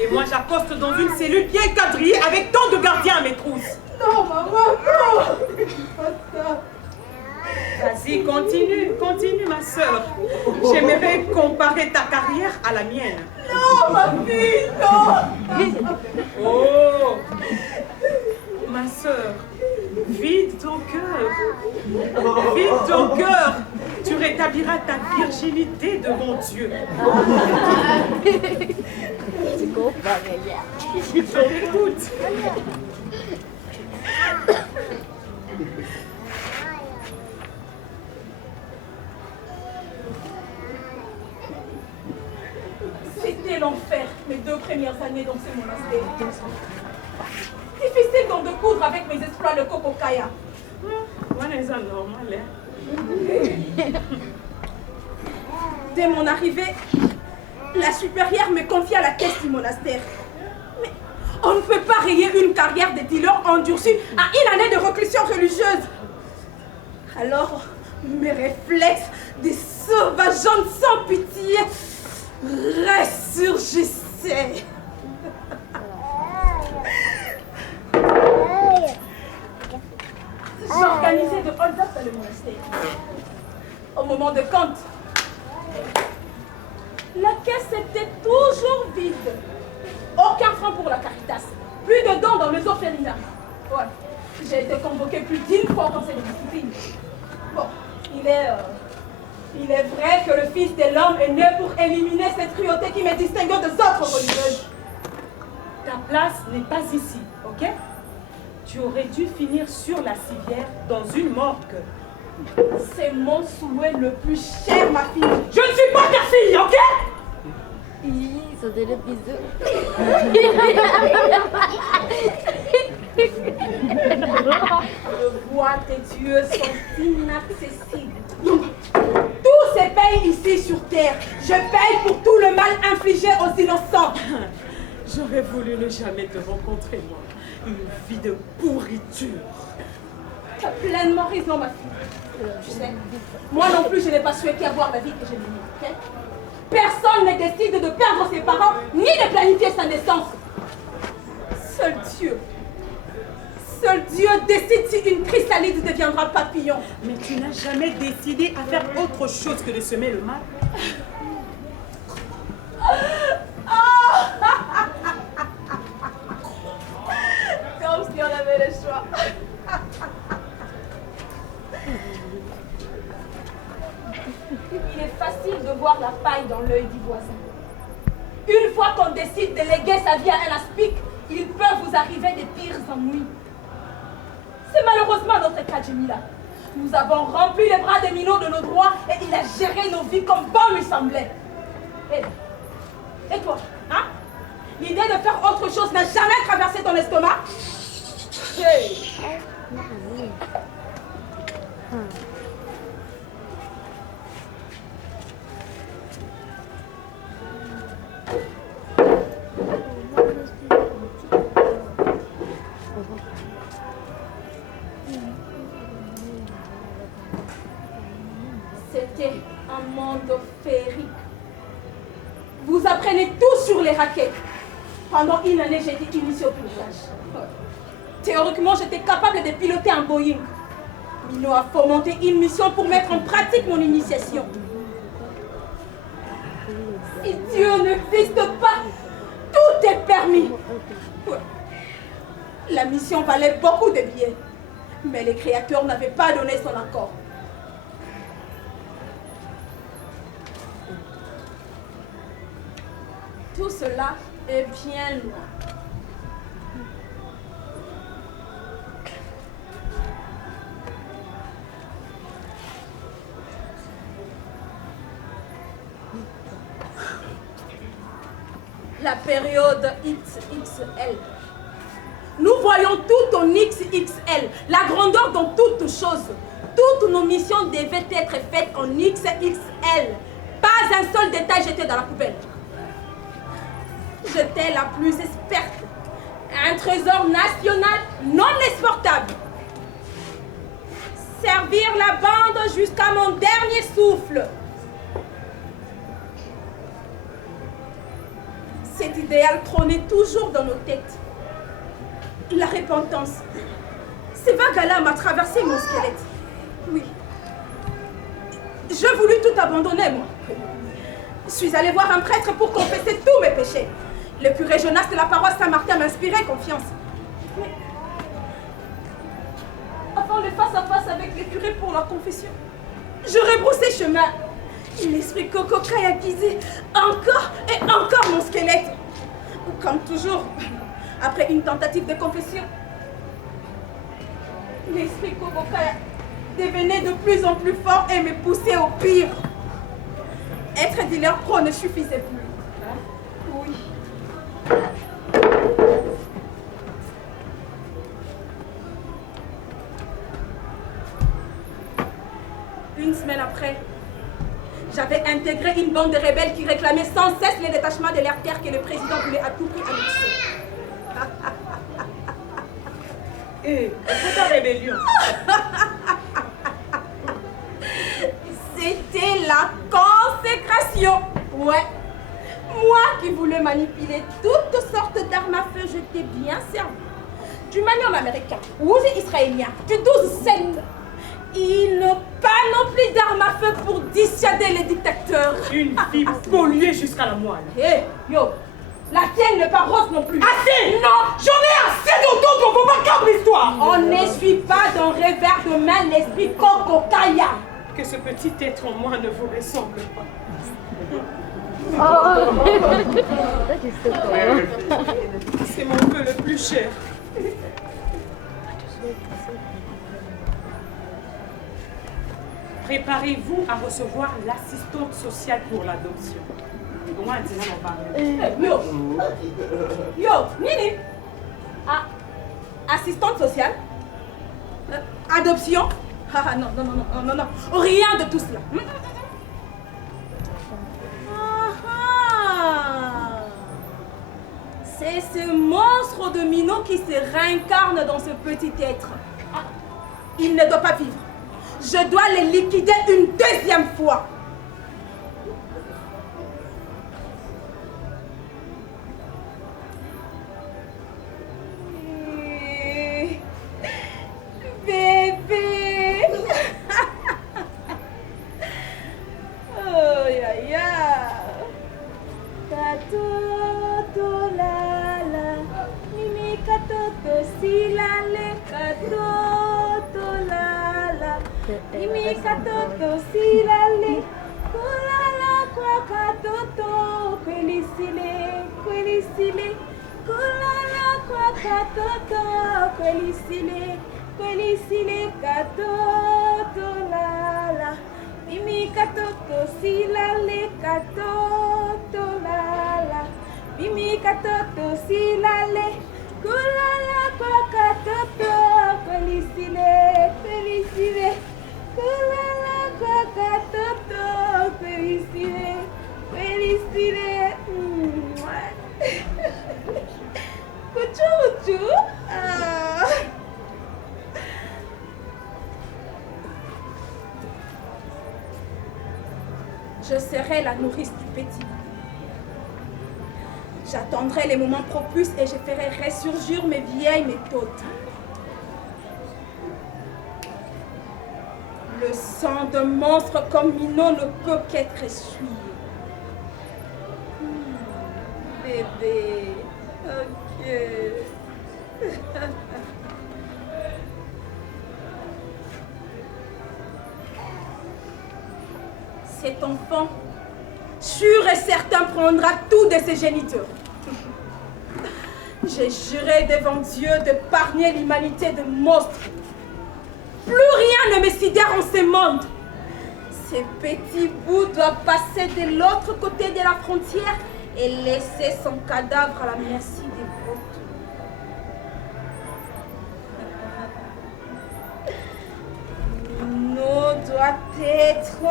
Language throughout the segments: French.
Et moi, j'accoste dans une cellule bien quadrillée avec tant de gardiens à mes trousses. Non, maman, non. Pas ça. Vas-y, continue, ma soeur. J'aimerais comparer ta carrière à la mienne. Non, ma fille, non. Oh, ma soeur, vide ton cœur. Vide ton cœur. Tu rétabliras ta virginité devant Dieu. Écoute. C'était l'enfer, mes 2 premières années dans ce monastère. Difficile donc de coudre avec mes exploits de Kokokaya. Moi, c'est normal, Dès mon arrivée, la supérieure me confia la caisse du monastère. Mais on ne peut pas rayer une carrière de dealer endurci à 1 année de reclusion religieuse. Alors, mes réflexes de sauvageante sans pitié ressurgissaient. J'organisais de hold-up dans le monastère. Au moment de compte, la caisse était toujours vide. Aucun franc pour la Caritas. Plus de dons dans les orphelinats. Ouais. J'ai été convoquée plus d'1 fois au conseil de discipline. Bon, il est vrai que le Fils de l'homme est né pour éliminer cette cruauté qui me distingue des autres religieuses. Ta place n'est pas ici, ok? Tu aurais dû finir sur la civière dans une morgue. C'est mon souhait le plus cher, ma fille. Je ne suis pas ta fille, ok? Ça donne le bisou. Je vois tes yeux sont inaccessibles. Tout se paye ici sur terre. Je paye pour tout le mal infligé aux innocents. J'aurais voulu ne jamais te rencontrer, moi. Une vie de pourriture. Tu as pleinement raison, ma fille. Tu sais, moi non plus, je n'ai pas souhaité avoir la vie que j'ai menée, ok? Personne ne décide de perdre ses parents, ni de planifier sa naissance. Seul Dieu décide si une chrysalide deviendra papillon. Mais tu n'as jamais décidé à faire autre chose que de semer le mal. Comme si on avait le choix. Il est facile de voir la paille dans l'œil du voisin. Une fois qu'on décide de léguer sa vie à un aspic, il peut vous arriver des pires ennuis. C'est malheureusement notre cas, Jemila. Nous avons rempli les bras des minots de nos droits et il a géré nos vies comme bon lui semblait. Et toi, hein? L'idée de faire autre chose n'a jamais traversé ton estomac? Hey. C'était un monde féerique. Vous apprenez tout sur les raquettes. Pendant 1 année, j'ai été initiée au pilotage. Théoriquement, j'étais capable de piloter un Boeing. Mino a fomenté une mission pour mettre en pratique mon initiation. Si Dieu n'existe pas, tout est permis. Ouais. La mission valait beaucoup de billets, mais les créateurs n'avaient pas donné son accord. Tout cela est bien loin. La période XXL. Nous voyons tout en XXL, la grandeur dans toutes choses. Toutes nos missions devaient être faites en XXL. Pas un seul détail jeté dans la poubelle. J'étais la plus experte. Un trésor national non exportable. Servir la bande jusqu'à mon dernier souffle. Cet idéal trônait toujours dans nos têtes. La repentance. Ces vagues là m'a traversé mon squelette. Oui. Je voulus tout abandonner, moi. Je suis allée voir un prêtre pour confesser tous mes péchés. Le curé Jonas de la paroisse Saint-Martin m'inspirait confiance. Mais avant le face-à-face avec le curé pour la confession, je rebroussais chemin. L'esprit Cococaille a guisé encore et encore mon squelette. Comme toujours, après une tentative de confession, l'esprit Cococaille devenait de plus en plus fort et me poussait au pire. Être dealer pro ne suffisait plus. Oui. Une semaine après, j'avais intégré une bande de rebelles qui réclamaient sans cesse le détachement de l'air terre que le président voulait à tout prix annexer. Et c'est ta rébellion. C'était la consécration. Ouais. Moi qui voulais manipuler toutes sortes d'armes à feu, j'étais bien servi. Du manium américain, ouzi israélien, du 12 cents. Ils n'ont pas non plus d'armes à feu pour dissuader les dictateurs. Une vie polluée jusqu'à la moelle. Hé, yo, la tienne n'est pas rose non plus. Assez! Non! J'en ai assez d'entendre vos macabres histoires! On n'essuie pas d'un revers de main l'esprit Cococaille. Que ce petit être en moi ne vous ressemble pas. C'est mon peu le plus cher. Préparez-vous à recevoir l'assistante sociale pour l'adoption. Yo, Nini. Ah, assistante sociale. Adoption. Ah non, non, non, non, non, non. Rien de tout cela. C'est ce monstre de minot qui se réincarne dans ce petit être. Il ne doit pas vivre. Je dois le liquider une deuxième fois. Bébé. Oh, ya, ya. Katoto lala. Mimi katoto silale. Katoto lala. Mimi katoto silale. Kulala kwa katoto. Kwelisile, kwelisile. Kulala kwa katoto. Kwelisile, kwelisile. Katoto lala. Mimi katoto silale. Katoto lala. Mimi katoto silale. Kulala kwa katoto. Kwelisile, kwelisile. Kulala kwa katoto. Kwelisile, kwelisile. Kuchu, kuchu. Je serai la nourrice du petit. J'attendrai les moments propices et je ferai ressurgir mes vieilles méthodes. Le sang d'un monstre comme Minot ne peut qu'être essuyé. Bébé, ok. Cet enfant, sûr et certain, prendra tout de ses géniteurs. J'ai juré devant Dieu d'épargner l'humanité de monstres. Plus rien ne me sidère en ce monde. Ce petit bout doit passer de l'autre côté de la frontière et laisser son cadavre à la merci des vôtres. Minot doit être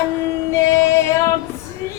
anéanti.